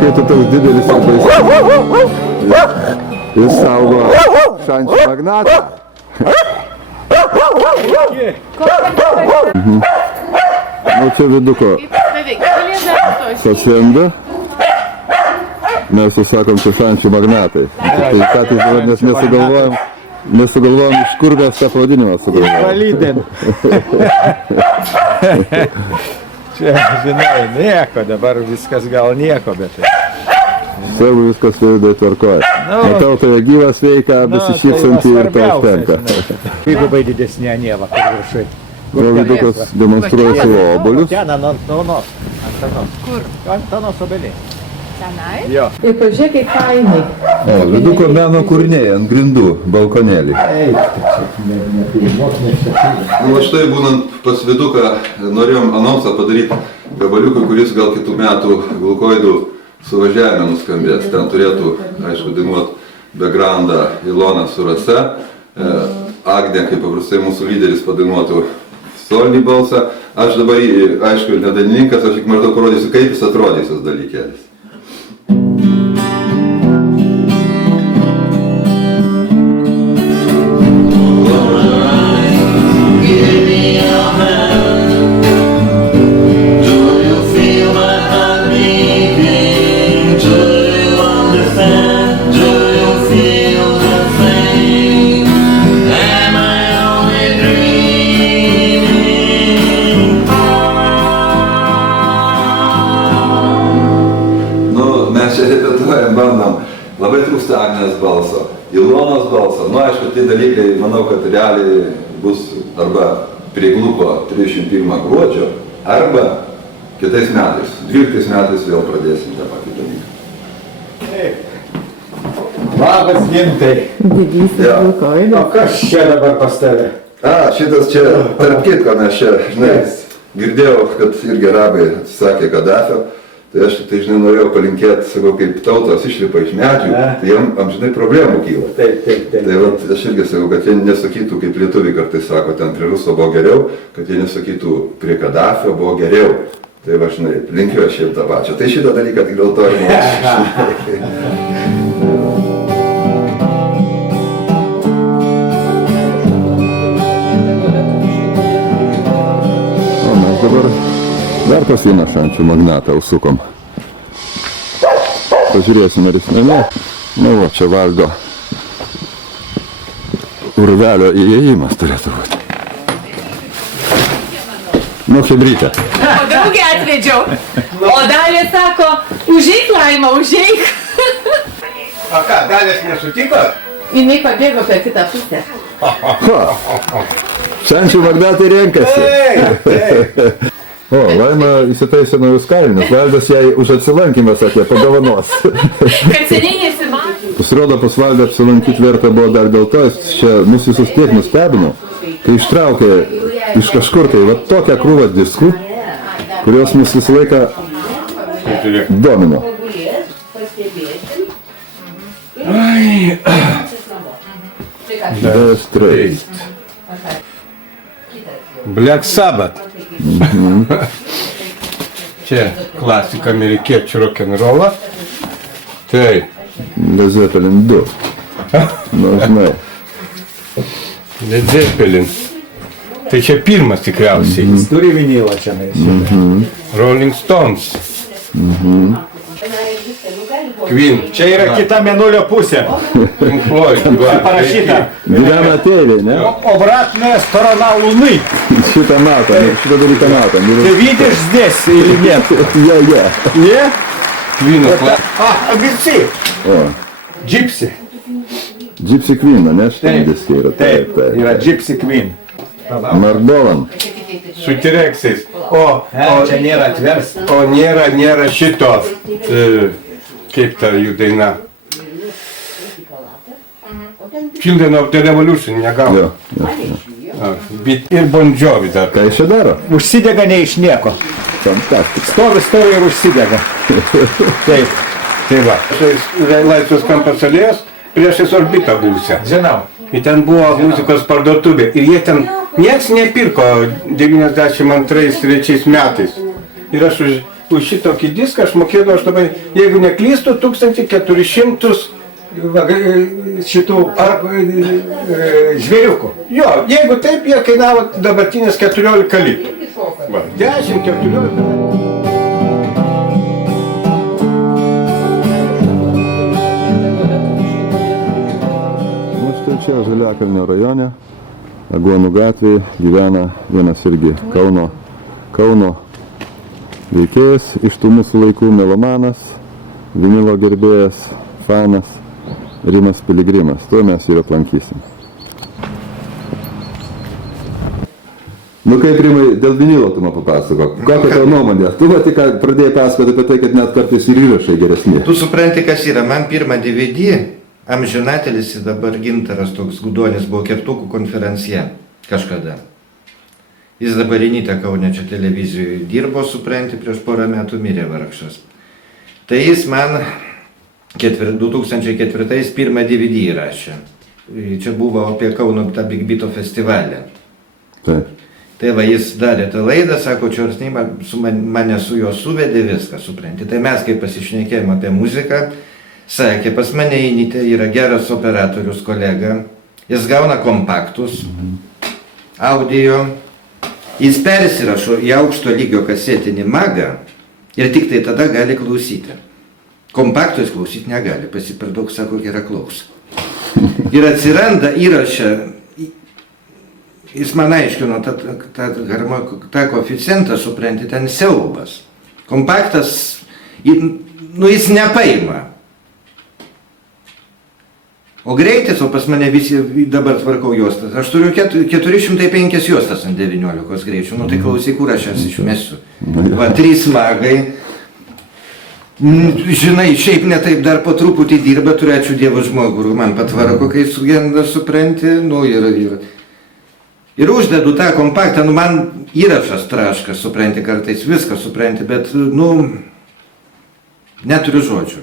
kai tu toks didelis ir baisus. Jis saugo šančių magnatą. Nu čia viduko pasienda. Mes susakom čia šančių magnatai. Tai ką tai dabar mes nesugalvojom, iš kur mes tą pavadinimą sugalvojom. Valydėm. Čia, žinai, nieko, dabar viskas gal nieko, bet tai. Jeigu viskas veidai tvarkoja. Matau, tai gyvas veikia, besišypsantį ir to užtenka. Dvigubai didesnė anieva, kur viršai. Jau vidukas demonstruoja savo obuolius. Ten ant onos. Kur? Ant onos obeliai. Tenai? Jo. Ir pažiūrėk, kaip fainai. O, viduko meno kūriniai ant grindų, balkonėlį. Nu, štai būnant pas viduką, norėjom anonsą padaryti gabaliukui, kuris gal kitų metų glukoidų suvažiavime nuskambės. Ten turėtų, aišku, dainuot backgroundą Ilona su Rasa. Agnė, kaip paprastai mūsų lyderis, padainuotų solinį balsą. Aš dabar, aišku, ne dainininkas, aš tik maždaug parodysiu, kaip jis atrodys tas dalykėlis. Labai trūksta Agnės balso, Ilonos balso. Nu, aišku, tai dalykai, manau, kad realiai bus arba prie Gluko 31 gruodžio, arba kitais metais, 12 metais vėl pradėsim tą patį dalyką. Labas, Gintai. Didysis glukoidas. O kas čia dabar pas tave? Šitas čia, tarp kitko, nes čia, žinai, girdėjau, kad irgi arabai atsisakė Kadafio. Tai aš tai, žinai, norėjau palinkėti, sakau, kaip tautos išlipa iš medžių, tai jam amžinai problemų kyla. Taip. Tai vat, aš irgi sakau, kad jie nesakytų, kaip lietuviai kartais sako, ten prie Ruso buvo geriau, kad jie nesakytų, prie Kadafio buvo geriau. Tai va, žinai, linkiu aš jiem tą pačią. Tai šitą dalyką tik dėl to ir noriu. O mes dabar dar pas vieną šančių magnatą užsukom. Pažiūrėsim, ar jis ne. Nu, va, čia valdo urvelio įėjimas turėtų būti. Nu, Chebrytė. O draugę atvedžiau. O Dalė sako, užeik, Laima, užeik. O ką, Dalės nesutiko? Jinai pabėgo per kitą pusę. Šančių magnatai renkasi. O, Laima įsitaisė naujus kalinius. Valdas jai už atsilankymą sakė, padovanos. Kad seniai nesimatė. Pasirodo, pas Valdą apsilankyti verta buvo dar dėl to, jis čia mus visus tiek nustebino, kai ištraukė iš kažkur tai va tokią krūvą diskų, kurios mus visą laiką domino. Dire Straits. Black Sabbath. Čia klasika amerikiečių rock'n'rollą. Tai. Led Zeppelin 2. Nu, žinai. Led Zeppelin. Tai čia pirmas tikriausiai. Turi vinilą čia mes. Rolling Stones. Queen. Čia yra kita mėnulio pusė. Pink Floyd. Parašyta. Gyvena tėvė, ne? Obratная сторона Луны. Šitą matom, šitą dalyką matom. Ты видишь здесь или нет? Je. Не? Queen. Огурцы. O, Gypsy. Gypsy Queen, ne? Štai diskė yra. Taip, yra Gypsy Queen. Mark Bolan. Su T-Rexais. O Čia nėra atvers. O nėra šito. Kaip ta jų daina? Children of the Revolution negavo. Bet ir Bon Jovi dar. Ką jis čia daro? Užsidega ne iš nieko. Fantastika. Stovi ir užsidega. Taip. Tai va. Laisvės kampas alėjos priešais orbitą buvusią. Žinau. Ir ten buvo muzikos parduotuvė. Ir jie ten nieks nepirko 92-3 metais. Ir aš už šitokį diską aš mokėdavau, aš dabar, jeigu neklystu, 1400 šitų žvėriukų. Jo, jeigu taip, jie kainavo dabartinės 14 litų. 10, 14. Štai čia Žaliakalnio rajone, Aguonų gatvėje gyvena vienas irgi Kauno veikėjas iš tų mūsų laikų, melomanas, vinilo gerbėjas, fanas, Rimas Piligrimas. To mes ir aplankysim. Nu kaip, Rimai, dėl vinilo tu man papasakok. Kokia tavo nuomonė? Tu va tik pradėjai pasakoti apie tai, kad net kartais ir įrašai geresni. Tu supranti, kas yra. Man pirmą DVD, amžinatelis ir dabar Gintaras toks Gudonis buvo Kertukų konferencija kažkada. Jis dabar Inita Kaune čia televizijoje dirbo, supranti, prieš porą metų mirė vargšas. Tai jis man 2004 pirmą DVD įrašė. Čia buvo apie Kauno tą Big Beato festivalį. Taip. Tai va, jis darė tą laidą, sako, Čiursny mane su juo suvedė viską, supranti. Tai mes, kai pasišnekėjom apie muziką, sakė, pas mane Inite yra geras operatorius kolega, jis gauna kompaktus, audio, jis persirašo į aukšto lygio kasetinį magą ir tik tai tada gali klausyti. Kompaktų jis klausyti negali, per daug, sako, gera klausa. Ir atsiranda įrašę, jis man aiškino, tą koeficientą, supranti, ten siaubas. Kompaktas, jis nepaima. O greitis, o pas mane visi dabar tvarkau juostas. Aš turiu 405 juostas ant 19 greičių. Tai klausyk, kur aš jas išmesiu. Va, 3 magai. Žinai, šiaip netaip dar po truputį dirba, turėčiau Dievo žmogų. Man patvarko, kai sugenda, supranti, ir uždedu tą kompaktą, man įrašas traškas, supranti, kartais viską supranti, bet, neturiu žodžių.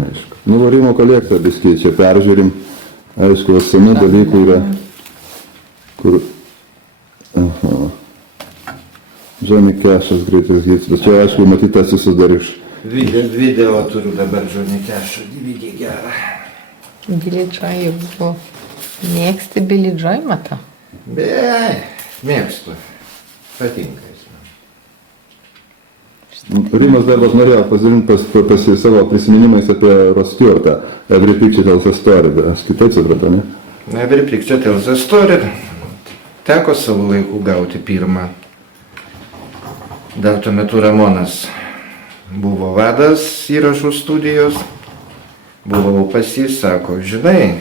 Aišku. Varimo kolekciją biskį čia peržiūrim. Aišku, senų dalykų yra, kur... Johnny Cash'as greitas hits, bet čia, aišku, matytas jis dar iš... Video turiu dabar Johnny Cash'o, DVD gerą. Billy Joy buvo. Mėgsti Billy Joy, matau? Mėgstu. Patinka jis man. Rimas dar norėjo pasidalinti savo prisiminimais apie Rod Stewartą. Every Picture Tells a Story. Aš kitaip supratau, ne? Every Picture Tells a Story. Teko savo laiku gauti pirmą. Dar tuo metu Ramonas buvo vadas įrašų studijos. Buvau pas jį, sako, žinai,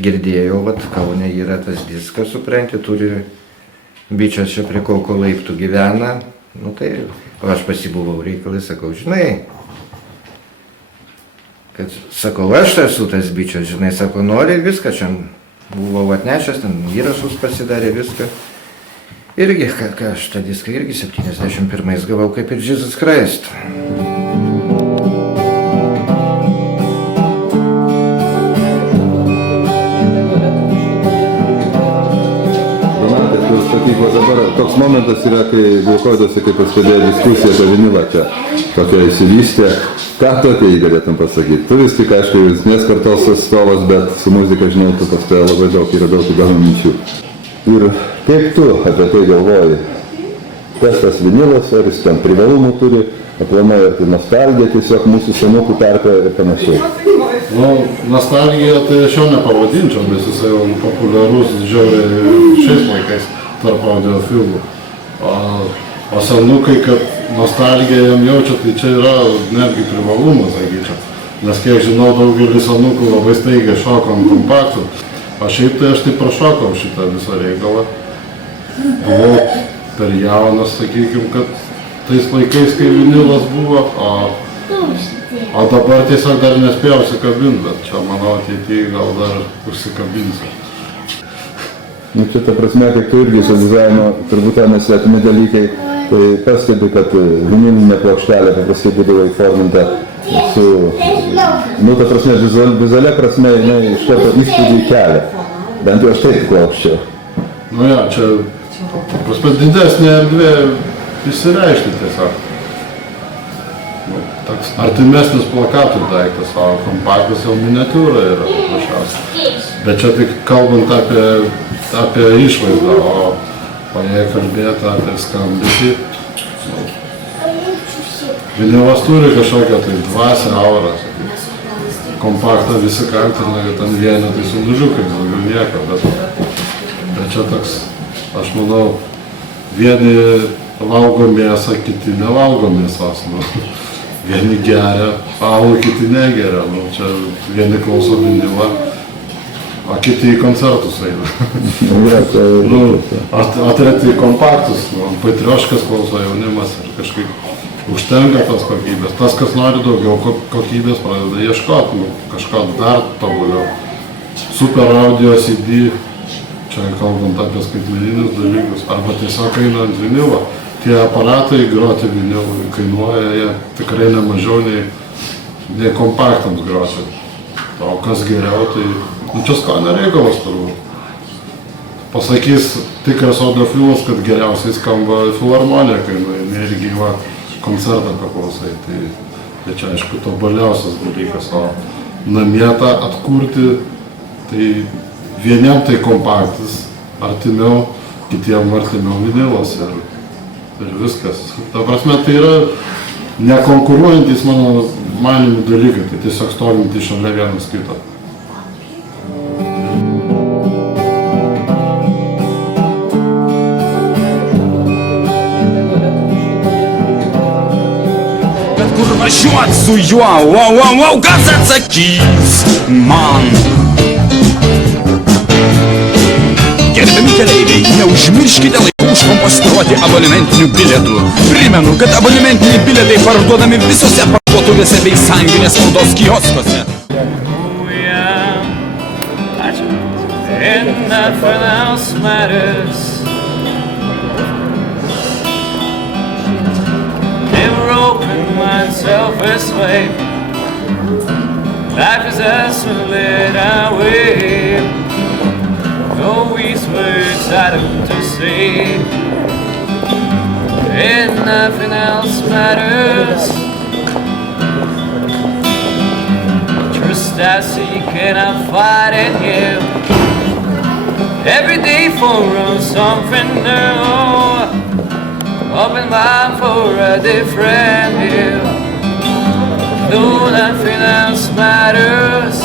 girdėjau, vat Kaune yra tas diskas, supranti, turi bičias čia prie Kauko laiptų gyvena. Tai aš pasibuvau reikalai, sakau, žinai, kad, sakau, aš esu tas bičias, žinai, sako, nori viską, čia buvau atnešęs, ten įrašus pasidarė viską. Irgi, ką aš tą diską irgi 71 gavau kaip ir Jesus Christ. Dabar toks momentas yra, kai Glukoidose, kaip pastebėjo diskusija apie vinilą čia tokia įsivystė. Ką tu apie jį galėtum pasakyti? Tu vis tik, aišku, jaunesnės kartos atstovas, bet su muzika, žinau, tu pastoja labai daug, yra daug įdomių minčių. Ir kaip tu apie tai galvoji? Kas tas vinilas, ar jis ten privalumų turi, aplamai, ar tai nostalgija tiesiog mūsų senukų tarpe ir panašiai? Nostalgija tai aš jau nepavadinčiau, nes jis jau populiarus žiauriai šiais laikais tarp audiofilų. O senukai, kad nostalgiją jam jaučia, tai čia yra netgi privalumas, sakyčiau. Nes kiek žinau, daugelis senukų labai staigiai šokom kompaktų. O šiaip tai aš taip prašokau šitą visą reikalą. Buvau per jaunas, sakykim, kad tais laikais, kai vinilas buvo, o dabar tiesiog dar nespėjau užsikabinti, bet čia, manau, ateityje gal dar užsikabinsiu. Čia ta prasme, kaip tu irgi su dizaino, turbūt nesvetimi dalykai, tai pastebi, kad vinilinė plokštelė paprastai būdavo įforminta su, ta prasme, vizualia prasme, jinai iš karto įspūdį kelia. Bent jau aš taip klausčiau. Čia, prasme, didesnė erdvė įsireišti tiesiog. toks artimesnis plakatų daiktas, o kompaktas jau miniatiūra yra paprasčiausiai. Bet čia tik kalbant apie išvaizdą, o jei kalbėtų apie skambesį, vinilas turi kažkokią tai dvasią, aurą. Kompaktą visi kaltina, kad ten vienetai su nužiukai, daugiau nieko, bet čia toks, aš manau, vieni valgo mėsą, kiti nevalgo mėsos. Vieni geria alų, kiti negeria. Čia vieni klauso vinilą, o kiti į koncertus eina. Atreti kompaktus, patrioškas klauso jaunimas ir kažkaip užtenka tos kokybės. Tas, kas nori daugiau kokybės, pradeda ieškoti kažką dar tobuliau. Super audio CD, čia kalbant apie skaitmeninius dalykus, arba tiesiog eina ant vinilo. Tie aparatai groti vinilui kainuoja jie tikrai nemažiau nei kompaktams groti. O kas geriau, tai čia skonio reikalas turbūt. Pasakys tikras audiofilas, kad geriausiai skamba filharmonija kainuoja ir gyva koncertą paklausai. Tai čia aišku tobuliausias dalykas, o namie tą atkurti, tai vieniem tai kompaktas artimiau, kitiem artimiau vinilas ir viskas. Ta prasme, tai yra nekonkuruojantis mano manimų dalykai, tai tiesiog stovintys šalia vienas kito. Kur važiuot su juo, wow, kas atsakys man? Gerbiami keleiviai, neužmirškite laiku užkompostruoti abonementinių bilietų. Primenu, kad abonementiniai bilietai parduodami visose parduotuvėse bei sąjunginės spaudos kioskuose. Self-way. Life is a solid way. No easy words I don't to say, and nothing else matters. Trust I seek and I find in you. Every day for something new. Open mind for a different view. No, nothing else matters.